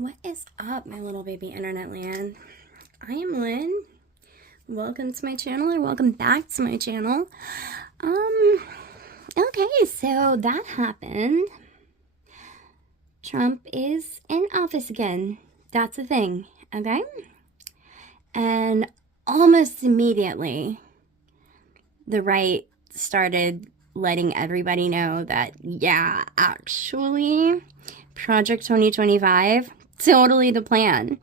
What is up, my little baby internet land? I am Lynn. Welcome to my channel, or welcome back to my channel. Okay, so that happened. Trump is in office again. That's a thing, okay? And almost immediately, the right started letting everybody know that, yeah, actually, Project 2025, totally the plan.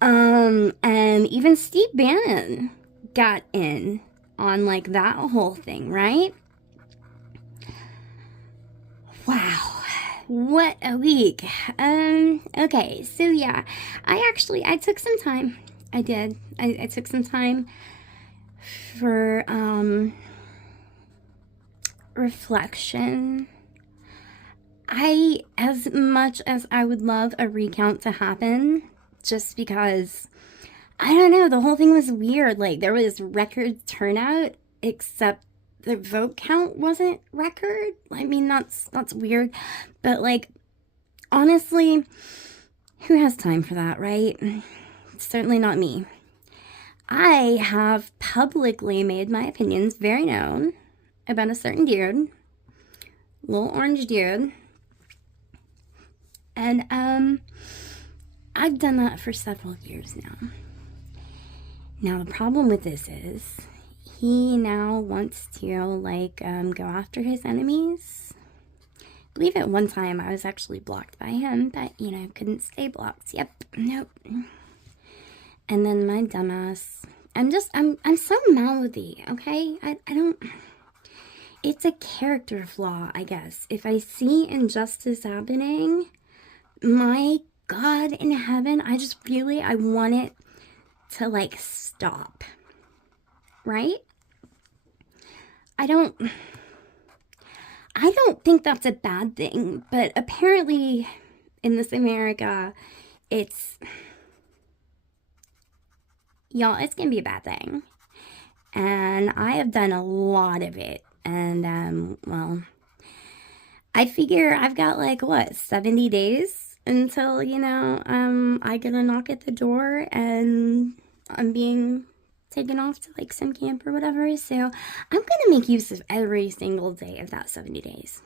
And even Steve Bannon got in on like that whole thing, right? Wow, what a week. Okay, so yeah, I took some time. I did. I took some time for reflection. As much as I would love a recount to happen, just because, I don't know, the whole thing was weird. Like, there was record turnout, except the vote count wasn't record. I mean, that's weird. But, like, honestly, who has time for that, right? Certainly not me. I have publicly made my opinions very known about a certain dude, little orange dude. And I've done that for several years now. Now the problem with this is he now wants to like go after his enemies. I believe at one time I was actually blocked by him, but you know, couldn't stay blocked. Yep, nope. And then my dumbass, I'm so mouthy, okay? I don't, it's a character flaw, I guess. If I see injustice happening, my God in heaven, I want it to like stop, right? I don't think that's a bad thing, but apparently in this America, it's gonna be a bad thing. And I have done a lot of it. And, well, I figure I've got like, what, 70 days until, you know, I get a knock at the door and I'm being taken off to like some camp or whatever. So I'm gonna make use of every single day of that 70 days.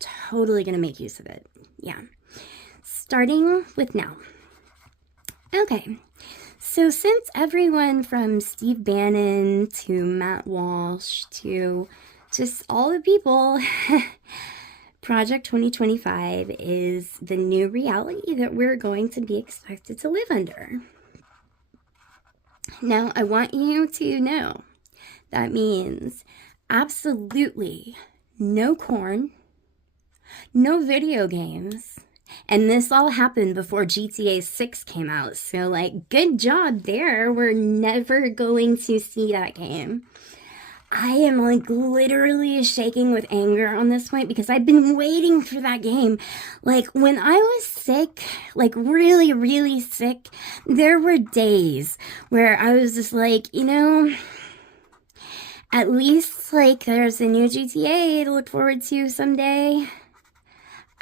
Totally gonna make use of it. Yeah. Starting with now. Okay. So since everyone from Steve Bannon to Matt Walsh to just all the people, Project 2025 is the new reality that we're going to be expected to live under. Now, I want you to know that means absolutely no corn, no video games, and this all happened before GTA 6 came out, so like, good job there. We're never going to see that game. I am like literally shaking with anger on this point because I've been waiting for that game. Like when I was sick, like really, really sick, there were days where I was just like, you know, at least like there's a new GTA to look forward to someday.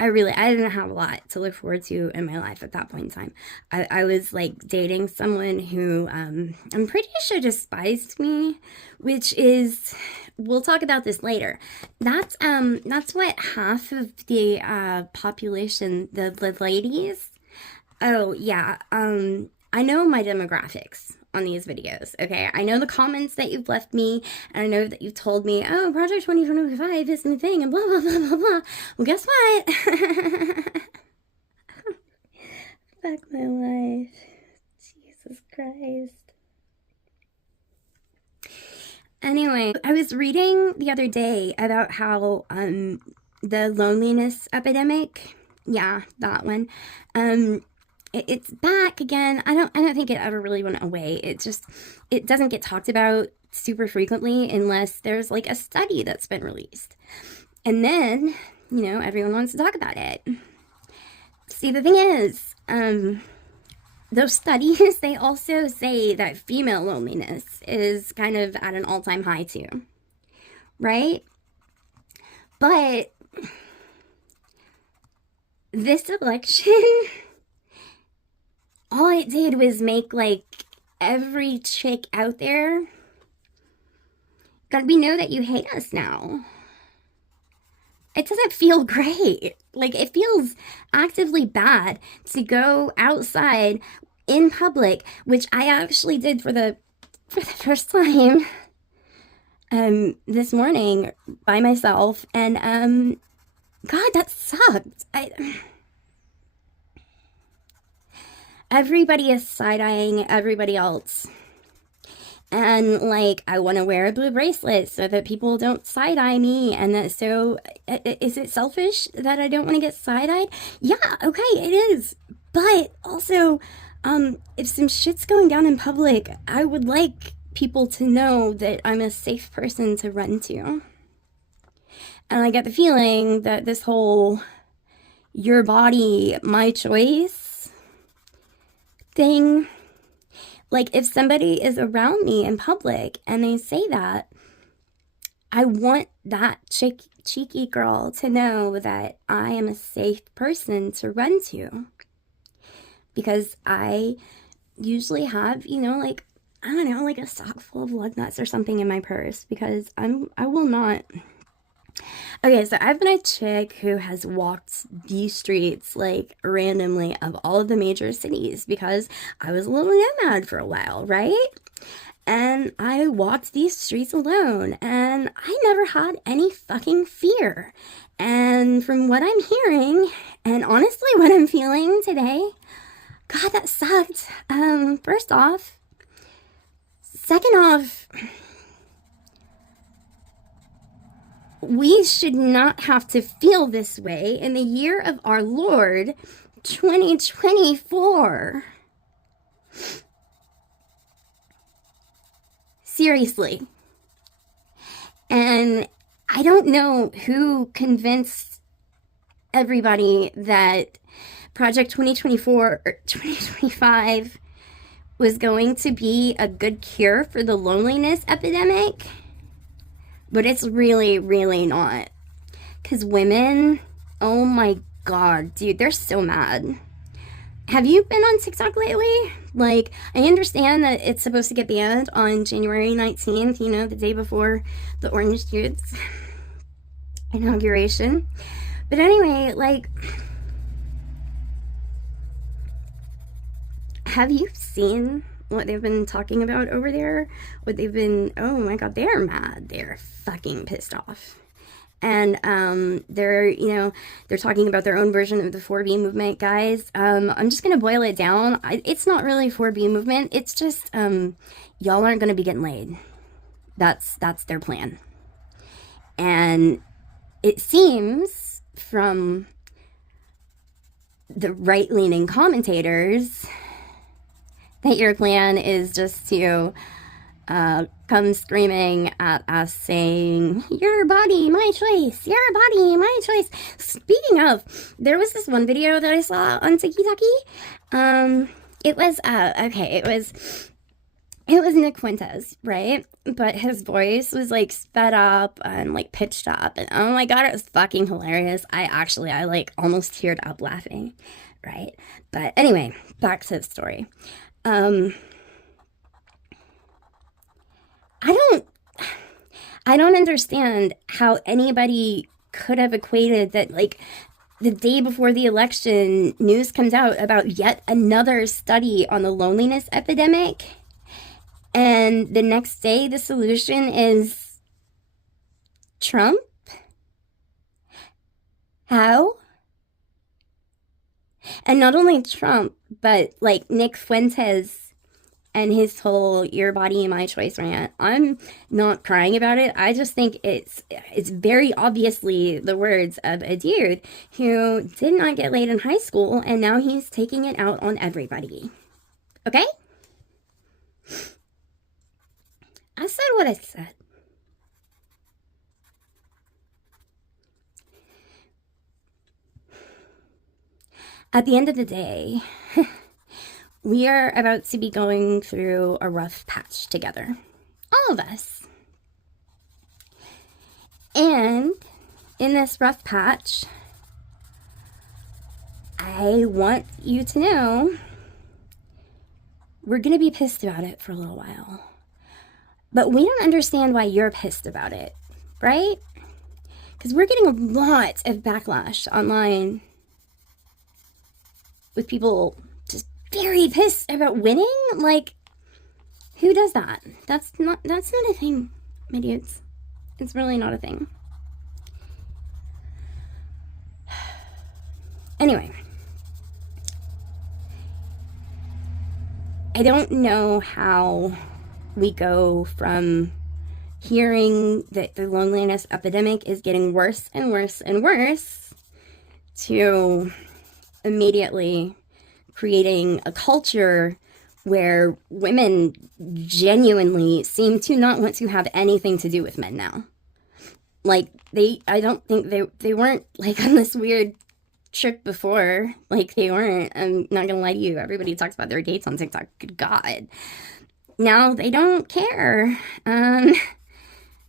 I didn't have a lot to look forward to in my life at that point in time. I was like dating someone who I'm pretty sure despised me, which is, we'll talk about this later. That's what half of the population, the ladies. Oh yeah, I know my demographics on these videos, okay? I know the comments that you've left me, and I know that you've told me, oh, Project 2025 is the thing, and blah, blah, blah, blah, blah. Well, guess what? Fuck my life. Jesus Christ. Anyway, I was reading the other day about how, the loneliness epidemic, yeah, that one, it's back again. I don't think it ever really went away. It doesn't get talked about super frequently unless there's like a study that's been released. And then, you know, everyone wants to talk about it. See, the thing is, those studies, they also say that female loneliness is kind of at an all-time high too, right? But this election it did was make, like, every chick out there, God, we know that you hate us now. It doesn't feel great. Like, it feels actively bad to go outside in public, which I actually did for the first time this morning by myself, and God, that sucked. Everybody is side-eyeing everybody else. And, like, I want to wear a blue bracelet so that people don't side-eye me. And that, so, is it selfish that I don't want to get side-eyed? Yeah, okay, it is. But also, if some shit's going down in public, I would like people to know that I'm a safe person to run to. And I get the feeling that this whole your body, my choice thing, like, if somebody is around me in public and they say that, I want that cheeky girl to know that I am a safe person to run to. Because I usually have, you know, like, I don't know, like a sock full of lug nuts or something in my purse, because I will not. Okay, so I've been a chick who has walked these streets, like, randomly of all of the major cities because I was a little nomad for a while, right? And I walked these streets alone, and I never had any fucking fear. And from what I'm hearing, and honestly what I'm feeling today, God, that sucked. First off. Second off, we should not have to feel this way in the year of our Lord, 2024. Seriously. And I don't know who convinced everybody that Project 2024 or 2025 was going to be a good cure for the loneliness epidemic. But it's really, really not. Because women, oh my God, dude, they're so mad. Have you been on TikTok lately? Like, I understand that it's supposed to get banned on January 19th, you know, the day before the Orange Juice inauguration. But anyway, like, have you seen what they've been talking about over there? What they've been, oh my God, they're mad. They're fucking pissed off. And they're, you know, they're talking about their own version of the 4B movement, guys. I'm just going to boil it down. It's not really 4B movement. It's just y'all aren't going to be getting laid. That's their plan. And it seems from the right-leaning commentators that your plan is just to come screaming at us saying, your body, my choice, your body, my choice. Speaking of, there was this one video that I saw on TikTok. It was, it was Nick Fuentes, right? But his voice was, like, sped up and, like, pitched up. And oh my God, it was fucking hilarious. I like, almost teared up laughing, right? But anyway, back to the story. I don't understand how anybody could have equated that, like, the day before the election, news comes out about yet another study on the loneliness epidemic, and the next day the solution is Trump? How? And not only Trump, but, like, Nick Fuentes and his whole your body, my choice rant. I'm not crying about it. I just think it's very obviously the words of a dude who did not get laid in high school, and now he's taking it out on everybody. Okay? I said what I said. At the end of the day, we are about to be going through a rough patch together. All of us. And in this rough patch, I want you to know we're going to be pissed about it for a little while. But we don't understand why you're pissed about it, right? Because we're getting a lot of backlash online with people just very pissed about winning. Like, who does that? That's not a thing, my dudes. It's really not a thing. Anyway, I don't know how we go from hearing that the loneliness epidemic is getting worse and worse and worse to immediately creating a culture where women genuinely seem to not want to have anything to do with men now. Like, I don't think they weren't like on this weird trip before. Like, they weren't. I'm not gonna lie to you. Everybody talks about their dates on TikTok. Good God. Now they don't care.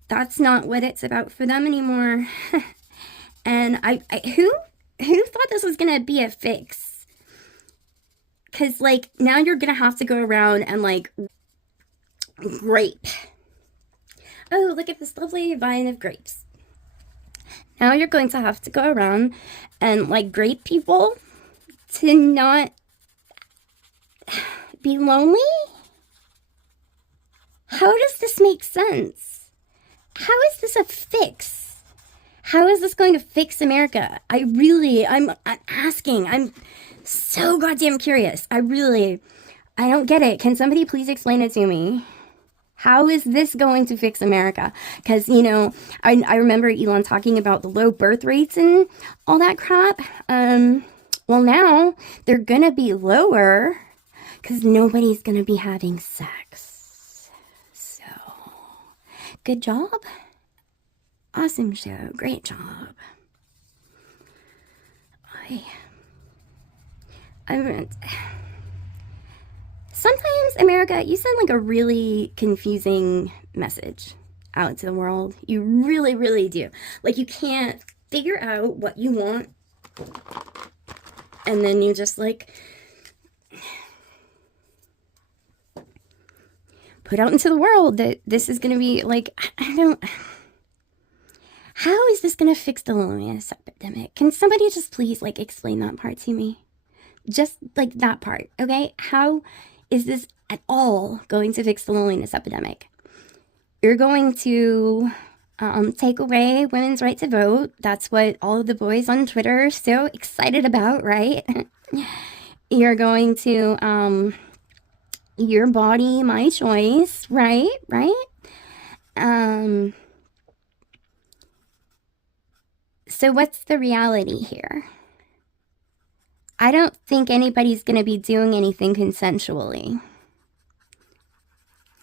That's not what it's about for them anymore. And who thought this was gonna be a fix? Because, like, now you're gonna have to go around and, like, grape. Oh, look at this lovely vine of grapes. Now you're going to have to go around and, like, grape people to not be lonely? How does this make sense? How is this a fix? How is this going to fix America? I'm asking. I'm so goddamn curious. I don't get it. Can somebody please explain it to me? How is this going to fix America? Because, you know, I remember Elon talking about the low birth rates and all that crap. Well, now they're going to be lower because nobody's going to be having sex. So, good job. Awesome show. Great job. Sometimes, America, you send like a really confusing message out to the world. You really, really do. Like, you can't figure out what you want. And then you just, like, put out into the world that this is going to be, like, how is this going to fix the loneliness epidemic? Can somebody just please, like, explain that part to me? Just, like, that part, okay? How is this at all going to fix the loneliness epidemic? You're going to take away women's right to vote. That's what all of the boys on Twitter are so excited about, right? You're going to, your body, my choice, right? So what's the reality here? I don't think anybody's going to be doing anything consensually.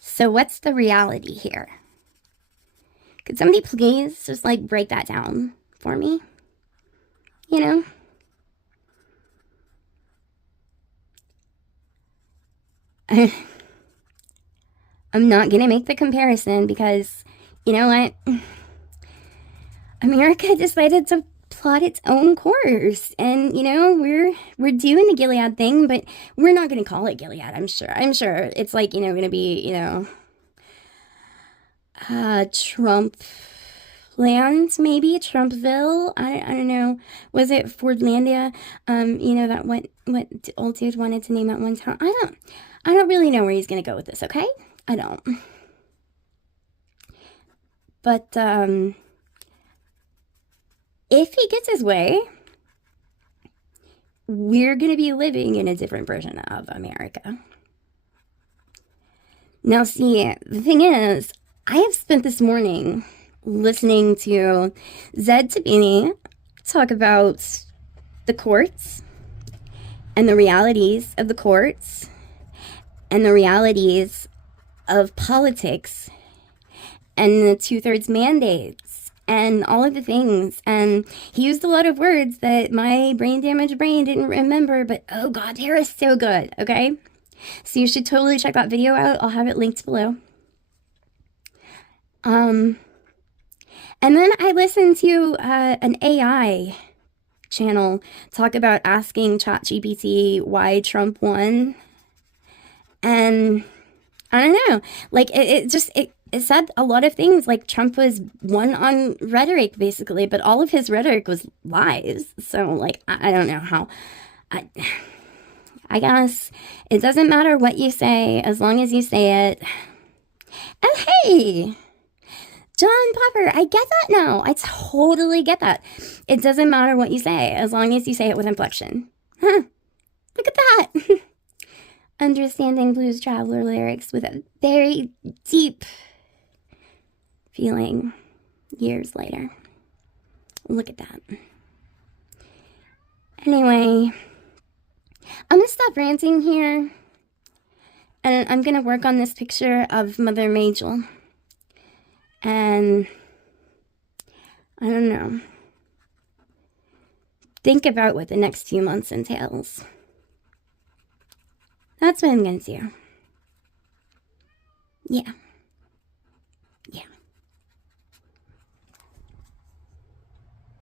So what's the reality here? Could somebody please just, like, break that down for me? You know? I'm not going to make the comparison because, you know what? America decided to plot its own course, and, you know, we're doing the Gilead thing, but we're not going to call it Gilead. I'm sure it's, like, you know, going to be, you know, Trump land, maybe Trumpville. I don't know. Was it Fordlandia? You know, that what old dude wanted to name that one town. I don't really know where he's going to go with this. Okay, I don't. But if he gets his way, we're going to be living in a different version of America. Now, see, the thing is, I have spent this morning listening to Zed Tabini talk about the courts and the realities of the courts and the realities of politics and the 2/3 mandates and all of the things. And he used a lot of words that my brain-damaged brain didn't remember, but oh God, they are so good, okay? So you should totally check that video out. I'll have it linked below. And then I listened to an AI channel talk about asking ChatGPT why Trump won. And I don't know, like it said a lot of things. Like Trump was one on rhetoric basically, but all of his rhetoric was lies. So like I don't know how. I guess it doesn't matter what you say as long as you say it. And hey, John Popper, I get that now. I totally get that. It doesn't matter what you say as long as you say it with inflection. Huh. Look at that. Understanding Blues Traveler lyrics with a very deep feeling years later. Look at that. Anyway, I'm going to stop ranting here. And I'm going to work on this picture of Mother Majel. And I don't know. Think about what the next few months entails. That's what I'm going to do. Yeah.